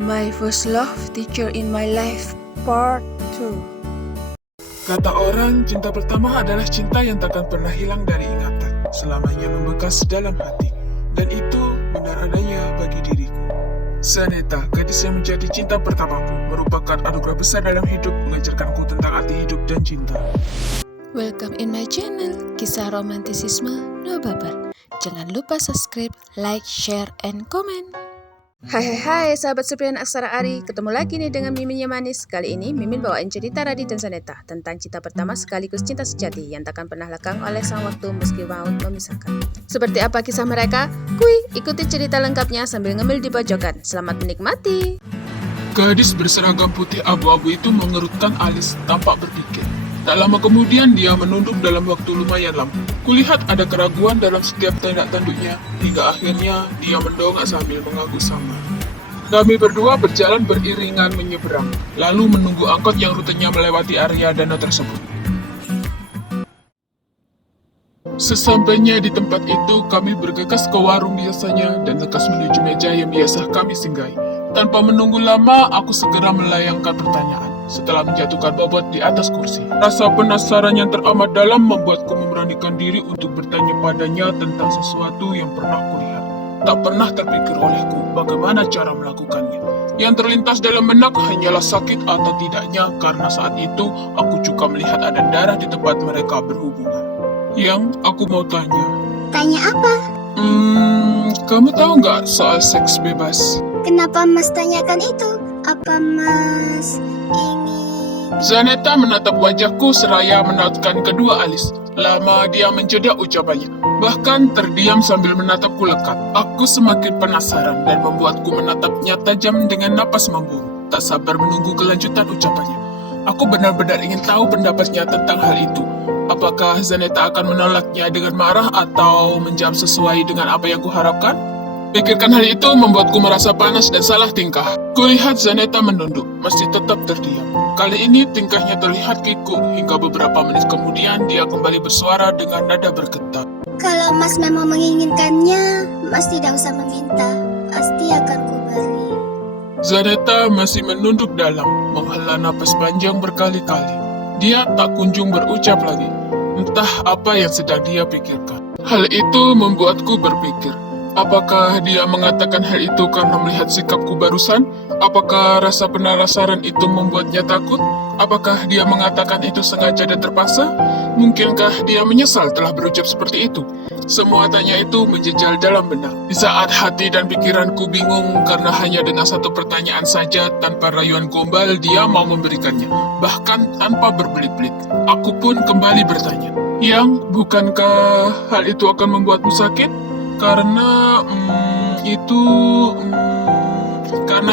My first love teacher in my life, part 2. Kata orang, cinta pertama adalah cinta yang takkan pernah hilang dari ingatan, selamanya membekas dalam hati. Dan itu benar adanya bagi diriku. Zaneta, gadis yang menjadi cinta pertamaku, merupakan anugerah besar dalam hidup, mengajarkanku tentang arti hidup dan cinta. Welcome in my channel, kisah romantisisme no baper. Jangan lupa subscribe, like, share, and comment. Hai sahabat Supriyan Aksara Ari, ketemu lagi nih dengan Mimin yang manis. Kali ini Mimin bawain cerita Radit dan Zaneta tentang cinta pertama sekaligus cinta sejati yang takkan pernah lekang oleh sang waktu meski maut memisahkan. Seperti apa kisah mereka? Ikuti cerita lengkapnya sambil ngemil di pojokan. Selamat menikmati. Gadis berseragam putih abu-abu itu mengerutkan alis tanpa berpikir. Tak lama kemudian dia menunduk dalam waktu lumayan lama. Kulihat ada keraguan dalam setiap tindak tanduknya, hingga akhirnya dia mendongak sambil mengaku sama. Kami berdua berjalan beriringan menyeberang, lalu menunggu angkot yang rutenya melewati area danau tersebut. Sesampainya di tempat itu, kami bergegas ke warung biasanya dan lekas menuju meja yang biasa kami singgahi. Tanpa menunggu lama, aku segera melayangkan pertanyaan. Setelah menjatuhkan bobot di atas kursi, rasa penasaran yang teramat dalam membuatku memberanikan diri untuk bertanya padanya tentang sesuatu yang pernah kulihat. Tak pernah terpikir olehku bagaimana cara melakukannya. Yang terlintas dalam benak hanyalah sakit atau tidaknya, karena saat itu aku juga melihat ada darah di tempat mereka berhubungan. Yang aku mau tanya. Tanya apa? Kamu tahu nggak soal seks bebas? Kenapa Mas tanyakan itu? Apa Mas ingin... Zaneta menatap wajahku seraya menautkan kedua alis. Lama dia menjeda ucapannya, bahkan terdiam sambil menatapku lekat. Aku semakin penasaran dan membuatku menatapnya tajam dengan napas memburu. Tak sabar menunggu kelanjutan ucapannya. Aku benar-benar ingin tahu pendapatnya tentang hal itu. Apakah Zaneta akan menolaknya dengan marah atau menjawab sesuai dengan apa yang kuharapkan? Pikirkan hal itu membuatku merasa panas dan salah tingkah. Kulihat Zaneta menunduk, masih tetap terdiam. Kali ini tingkahnya terlihat kikuk, hingga beberapa menit kemudian dia kembali bersuara dengan nada bergetar. Kalau Mas memang menginginkannya, Mas tidak usah meminta. Pasti akan kuberi. Zaneta masih menunduk dalam, menghela napas panjang berkali-kali. Dia tak kunjung berucap lagi. Entah apa yang sedang dia pikirkan. Hal itu membuatku berpikir. Apakah dia mengatakan hal itu karena melihat sikapku barusan? Apakah rasa penasaran itu membuatnya takut? Apakah dia mengatakan itu sengaja dan terpaksa? Mungkinkah dia menyesal telah berucap seperti itu? Semua tanya itu menjejal dalam benak. Di saat hati dan pikiranku bingung karena hanya dengan satu pertanyaan saja tanpa rayuan gombal dia mau memberikannya. Bahkan tanpa berbelit-belit. Aku pun kembali bertanya. Yang, bukankah hal itu akan membuatmu sakit? Karena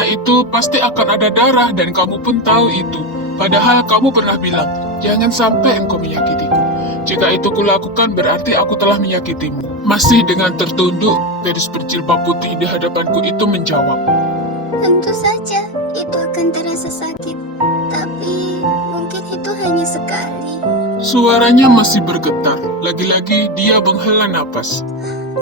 itu pasti akan ada darah dan kamu pun tahu itu. Padahal kamu pernah bilang, jangan sampai engkau menyakitiku. Jika itu kulakukan berarti aku telah menyakitimu. Masih dengan tertunduk, gadis berjilbab putih di hadapanku itu menjawab. Tentu saja, itu akan terasa sakit. Tapi mungkin itu hanya sekali. Suaranya masih bergetar. Lagi-lagi dia menghela napas.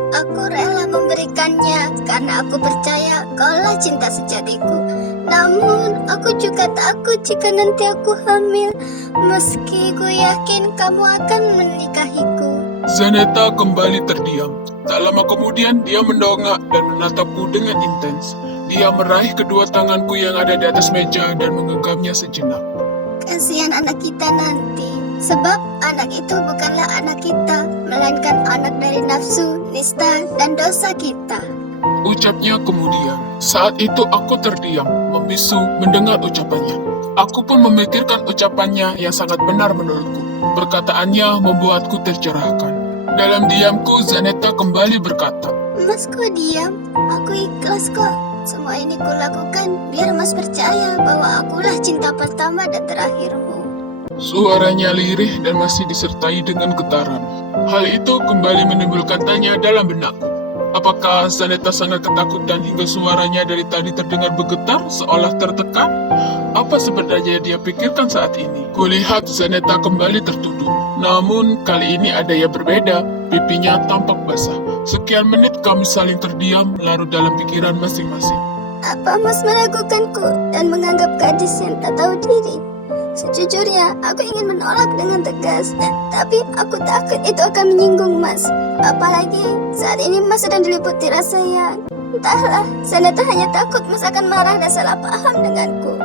Aku rela memberikannya karena aku percaya kaulah cinta sejatiku. Namun, aku juga takut jika nanti aku hamil. Meski ku yakin kamu akan menikahiku. Zaneta kembali terdiam. Tak lama kemudian dia mendongak dan menatapku dengan intens. Dia meraih kedua tanganku yang ada di atas meja dan menggenggamnya sejenak. Kasihan anak kita nanti. Sebab anak itu bukanlah anak kita, melainkan anak dari nafsu, nista, dan dosa kita. Ucapnya kemudian. Saat itu aku terdiam, membisu mendengar ucapannya. Aku pun memikirkan ucapannya yang sangat benar menurutku. Perkataannya membuatku tercerahkan. Dalam diamku, Zaneta kembali berkata, Mas kok diam? Aku ikhlas kok. Semua ini kulakukan biar Mas percaya bahwa akulah cinta pertama dan terakhirmu. Suaranya lirih dan masih disertai dengan getaran. Hal itu kembali menimbulkan tanya dalam benakku. Apakah Zaneta sangat ketakutan hingga suaranya dari tadi terdengar bergetar seolah tertekan? Apa sebenarnya dia pikirkan saat ini? Kulihat Zaneta kembali tertunduk. Namun kali ini ada yang berbeda. Pipinya tampak basah. Sekian menit kami saling terdiam larut dalam pikiran masing-masing. Apa Mas melakukanku dan menganggap gadis yang tak tahu diri? Sejujurnya, aku ingin menolak dengan tegas, tapi aku takut itu akan menyinggung Mas. Apalagi saat ini Mas sedang diliputi rasa yang... Entahlah, Zaneta hanya takut Mas akan marah dan salah paham denganku.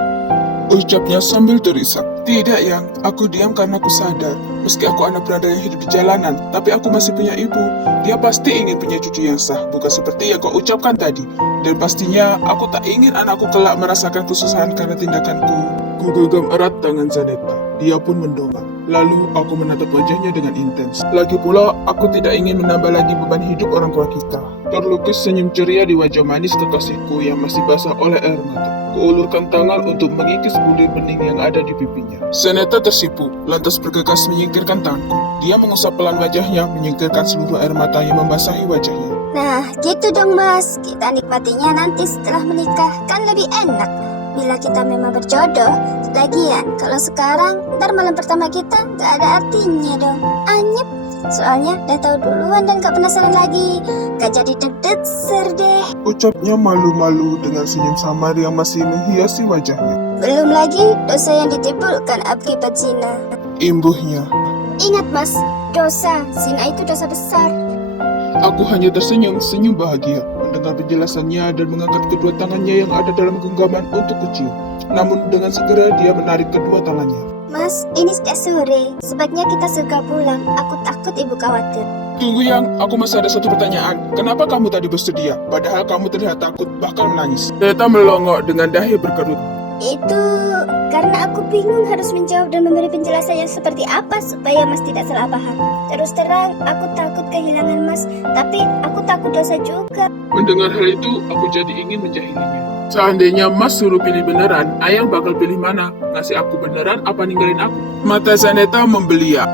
Ucapnya sambil terisak. Tidak, Yang. Aku diam karena aku sadar. Meski aku anak berada yang hidup di jalanan, tapi aku masih punya ibu. Dia pasti ingin punya cucu yang sah, bukan seperti yang kau ucapkan tadi. Dan pastinya, aku tak ingin anakku kelak merasakan kesusahan karena tindakanku. Ku genggam erat tangan Zaneta. Dia pun mendongak. Lalu, aku menatap wajahnya dengan intens. Lagi pula, aku tidak ingin menambah lagi beban hidup orang tua kita. Terlukis senyum ceria di wajah manis kekasihku yang masih basah oleh air mata. Kuulurkan tangan untuk mengikis bulir bening yang ada di pipinya. Zaneta tersipu, lantas bergegas menyingkirkan tanganku. Dia mengusap pelan wajahnya, menyingkirkan seluruh air mata yang membasahi wajahnya. Nah, gitu dong Mas. Kita nikmatinya nanti setelah menikah, kan lebih enak. Bila kita memang berjodoh. Lagian, kalau sekarang, ntar malam pertama kita gak ada artinya dong. Anyep. Soalnya udah tahu duluan dan gak penasaran lagi. Gak jadi deg-deser deh. Ucapnya malu-malu dengan senyum samar yang masih menghiasi wajahnya. Belum lagi dosa yang ditimbulkan akibat zina. Imbuhnya. Ingat Mas, dosa. Zina itu dosa besar. Aku hanya tersenyum, senyum bahagia, mendengar penjelasannya dan mengangkat kedua tangannya yang ada dalam genggaman untuk kucium. Namun dengan segera dia menarik kedua tangannya. Mas, ini sudah sore. Sebaiknya kita segera pulang. Aku takut ibu khawatir. Tunggu Yang, aku masih ada satu pertanyaan. Kenapa kamu tadi bersedia, padahal kamu terlihat takut, bahkan menangis? Zaneta melongok dengan dahi berkerut. Itu karena aku bingung harus menjawab dan memberi penjelasan yang seperti apa supaya Mas tidak salah paham. Terus terang, aku takut kehilangan Mas, tapi aku takut dosa juga. Mendengar hal itu, aku jadi ingin menjahilinya. Seandainya Mas suruh pilih beneran, Ayang bakal pilih mana? Ngasih aku beneran apa ninggalin aku? Mata Zaneta membeliak.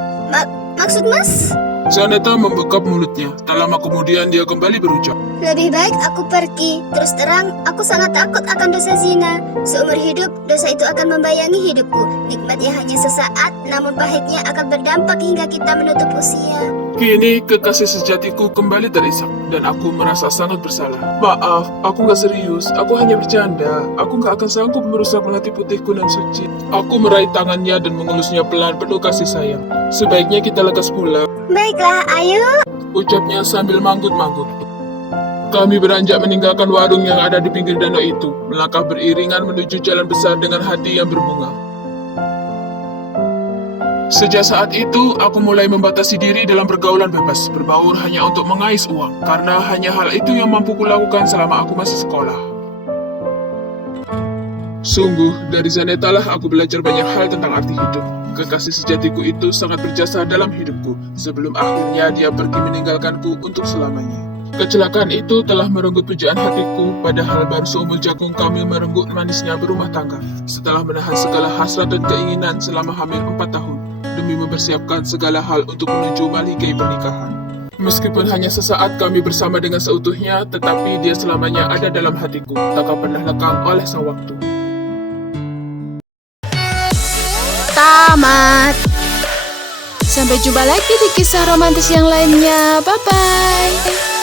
Maksud Mas? Zaneta membekap mulutnya. Tak lama kemudian dia kembali berucap. Lebih baik aku pergi. Terus terang, aku sangat takut akan dosa zina. Seumur hidup, dosa itu akan membayangi hidupku. Nikmatnya hanya sesaat, namun pahitnya akan berdampak hingga kita menutup usia. Kini kekasih sejatiku kembali terisak dan aku merasa sangat bersalah. Maaf, aku gak serius, aku hanya bercanda. Aku gak akan sanggup merusak melati putihku dan suci. Aku meraih tangannya dan mengelusnya pelan penuh kasih sayang. Sebaiknya kita lekas pulang. Baiklah, ayo. Ucapnya sambil manggut-manggut. Kami beranjak meninggalkan warung yang ada di pinggir danau itu, melangkah beriringan menuju jalan besar dengan hati yang berbunga. Sejak saat itu, aku mulai membatasi diri dalam pergaulan bebas, berbaur hanya untuk mengais uang, karena hanya hal itu yang mampu kulakukan selama aku masih sekolah. Sungguh, dari Zaneta lah aku belajar banyak hal tentang arti hidup. Kekasih sejatiku itu sangat berjasa dalam hidupku, sebelum akhirnya dia pergi meninggalkanku untuk selamanya. Kecelakaan itu telah merenggut pujaan hatiku, padahal baru seumur jagung kami merenggut manisnya berumah tangga. Setelah menahan segala hasrat dan keinginan selama hamil 4 tahun, demi mempersiapkan segala hal untuk menuju maligai pernikahan. Meskipun hanya sesaat kami bersama dengan seutuhnya, tetapi dia selamanya ada dalam hatiku, takkan pernah lekang oleh sang waktu. Tamat. Sampai jumpa lagi di kisah romantis yang lainnya. Bye-bye.